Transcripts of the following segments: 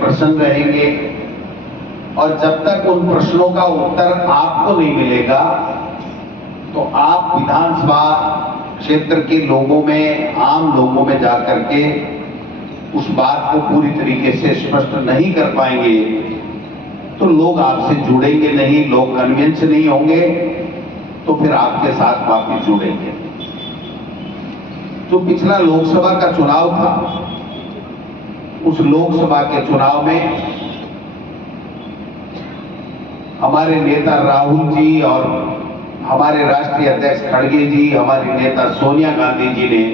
प्रश्न रहेंगे और जब तक उन प्रश्नों का उत्तर आपको नहीं मिलेगा तो आप विधानसभा क्षेत्र के लोगों में, आम लोगों में जाकर के उस बात को पूरी तरीके से स्पष्ट नहीं कर पाएंगे तो लोग आपसे जुड़ेंगे नहीं, लोग कन्विंस नहीं होंगे तो फिर आपके साथ वापिस जुड़ेंगे। जो पिछला लोकसभा का चुनाव था, उस लोकसभा के चुनाव में हमारे नेता राहुल जी और हमारे राष्ट्रीय अध्यक्ष खड़गे जी, हमारी नेता सोनिया गांधी जी ने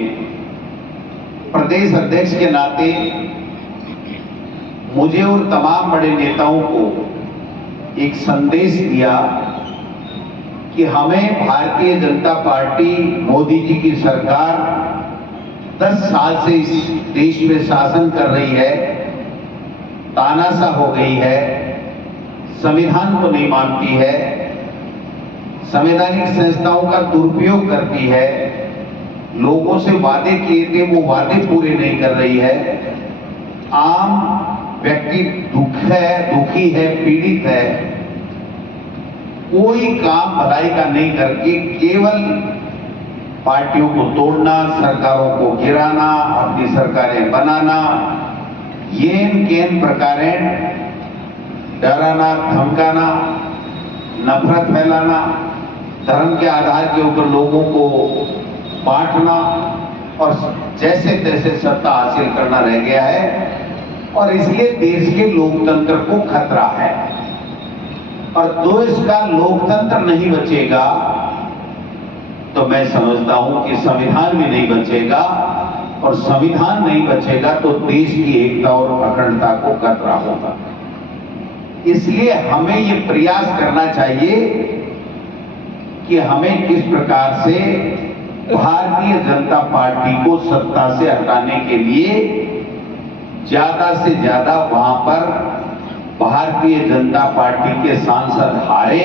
प्रदेश अध्यक्ष के नाते मुझे और तमाम बड़े नेताओं को एक संदेश दिया कि हमें भारतीय जनता पार्टी, मोदी जी की सरकार 10 साल से इस देश में शासन कर रही है, तानाशाह हो गई है, संविधान को नहीं मानती है, संवैधानिक संस्थाओं का दुरुपयोग करती है, लोगों से वादे किए थे वो वादे पूरे नहीं कर रही है, आम व्यक्ति दुखी है, पीड़ित है, कोई काम भलाई का नहीं करके केवल पार्टियों को तोड़ना, सरकारों को गिराना, अपनी सरकारें बनाना, येन केन प्रकारेण डराना, धमकाना, नफरत फैलाना, धर्म के आधार के ऊपर लोगों को बांटना और जैसे तैसे सत्ता हासिल करना रह गया है और इसलिए देश के लोकतंत्र को खतरा है। और देश का लोकतंत्र नहीं बचेगा तो मैं समझता हूं कि संविधान भी नहीं बचेगा और संविधान नहीं बचेगा तो देश की एकता और अखंडता को खतरा होगा। इसलिए हमें ये प्रयास करना चाहिए कि हमें किस प्रकार से भारतीय जनता पार्टी को सत्ता से हटाने के लिए ज्यादा से ज्यादा वहां पर भारतीय जनता पार्टी के सांसद हारे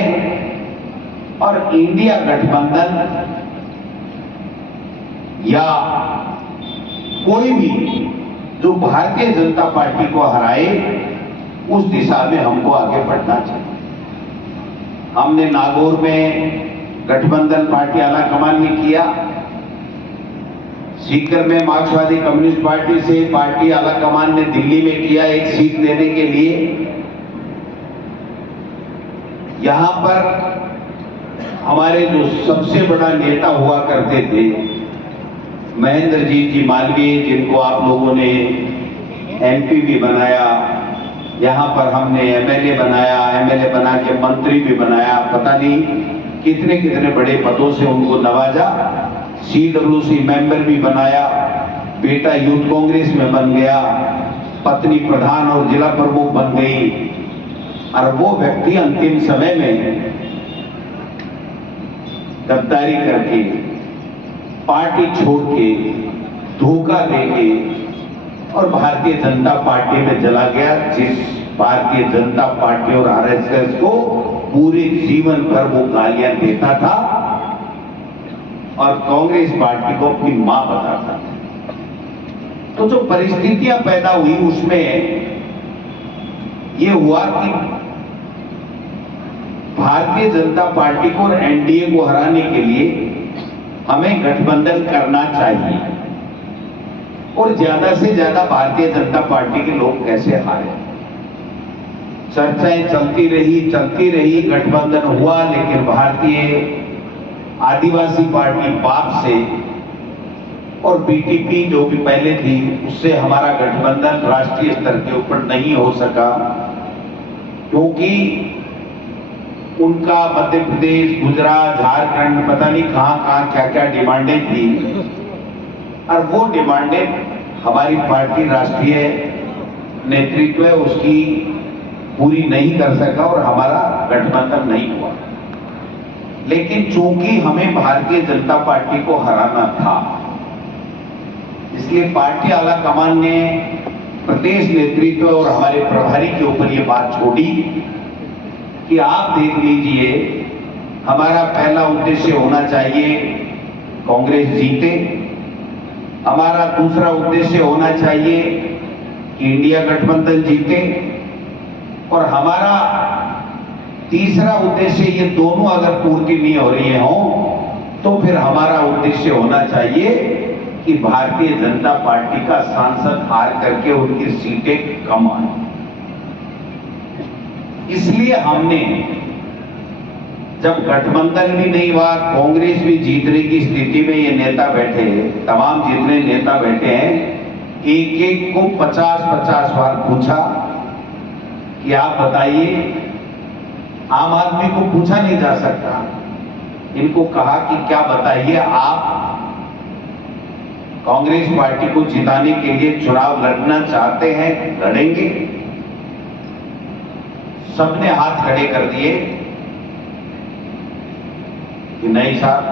और इंडिया गठबंधन या कोई भी जो भारतीय जनता पार्टी को हराए उस दिशा में हमको आगे बढ़ना चाहिए। हमने नागौर में गठबंधन पार्टी आलाकमान में किया, सीकर में मार्क्सवादी कम्युनिस्ट पार्टी से पार्टी आलाकमान ने दिल्ली में किया एक सीट देने के लिए। यहां पर हमारे जो सबसे बड़ा नेता हुआ करते थे महेंद्रजीत जी मालवीय, जिनको आप लोगों ने एमपी भी बनाया, यहां पर हमने एमएलए बनाया, एमएलए बना के मंत्री भी बनाया, पता नहीं कितने कितने बड़े पदों से उनको नवाजा, सीडब्ल्यूसी मेंबर भी बनाया, बेटा यूथ कांग्रेस में बन गया, पत्नी प्रधान और जिला प्रमुख बन गई और वो व्यक्ति अंतिम समय में गद्दारी करके, पार्टी छोड़ के, धोखा देके और भारतीय जनता पार्टी में चला गया, जिस भारतीय जनता पार्टी और आरएसएस को पूरे जीवन भर वो गालियां देता था और कांग्रेस पार्टी को अपनी मां बताता था। तो जो परिस्थितियां पैदा हुई उसमें ये हुआ कि भारतीय जनता पार्टी को और एनडीए को हराने के लिए हमें गठबंधन करना चाहिए और ज्यादा से ज्यादा भारतीय जनता पार्टी के लोग कैसे हारे। चर्चाएं चलती रही, गठबंधन हुआ, लेकिन भारतीय आदिवासी पार्टी बाप से और बीटीपी जो भी पहले थी उससे हमारा गठबंधन राष्ट्रीय स्तर के ऊपर नहीं हो सका क्योंकि उनका मध्य प्रदेश, गुजरात, झारखंड, पता नहीं कहां क्या क्या डिमांडें थी और वो डिमांडें हमारी पार्टी राष्ट्रीय नेतृत्व उसकी पूरी नहीं कर सका और हमारा गठबंधन नहीं हुआ। लेकिन चूंकि हमें भारतीय जनता पार्टी को हराना था, इसलिए पार्टी आलाकमान ने प्रदेश नेतृत्व और हमारे प्रभारी के ऊपर ये बात छोड़ी कि आप देख लीजिए, हमारा पहला उद्देश्य होना चाहिए कांग्रेस जीते, हमारा दूसरा उद्देश्य होना चाहिए कि इंडिया गठबंधन जीते, और हमारा तीसरा उद्देश्य, ये दोनों अगर पूर्ति नहीं हो रही हो तो फिर हमारा उद्देश्य होना चाहिए कि भारतीय जनता पार्टी का सांसद हार करके उनकी सीटें कम आए। इसलिए हमने, जब गठबंधन भी नहीं हुआ, कांग्रेस भी जीतने की स्थिति में, ये नेता बैठे, तमाम जितने नेता बैठे हैं, एक एक को 50-50 बार पूछा कि आप बताइए। आम आदमी को पूछा नहीं जा सकता, इनको कहा कि क्या बताइए, आप कांग्रेस पार्टी को जिताने के लिए चुनाव लड़ना चाहते हैं, लड़ेंगे? सबने हाथ खड़े कर दिए कि नहीं साहब,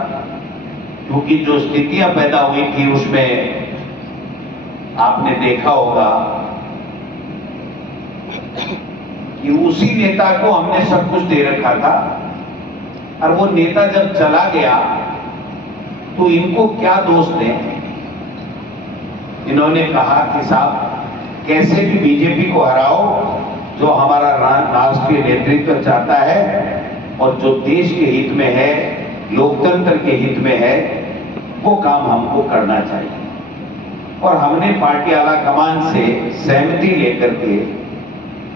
क्योंकि जो स्थितियां पैदा हुई थी उसमें आपने देखा होगा कि उसी नेता को हमने सब कुछ दे रखा था, और वो नेता जब चला गया तो इनको क्या दोष दें? इन्होंने कहा कि साहब कैसे भी बीजेपी को हराओ, जो हमारा राष्ट्रीय नेतृत्व चाहता है और जो देश के हित में है, लोकतंत्र के हित में है, वो काम हमको करना चाहिए। और हमने पार्टी आला कमान से सहमति लेकर के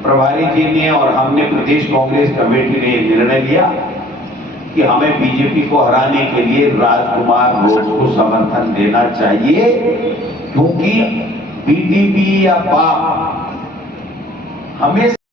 प्रभारी जी ने और हमने प्रदेश कांग्रेस कमेटी ने निर्णय लिया कि हमें बीजेपी को हराने के लिए राजकुमार रोज को समर्थन देना चाहिए, क्योंकि बीटीपी या बाप हमें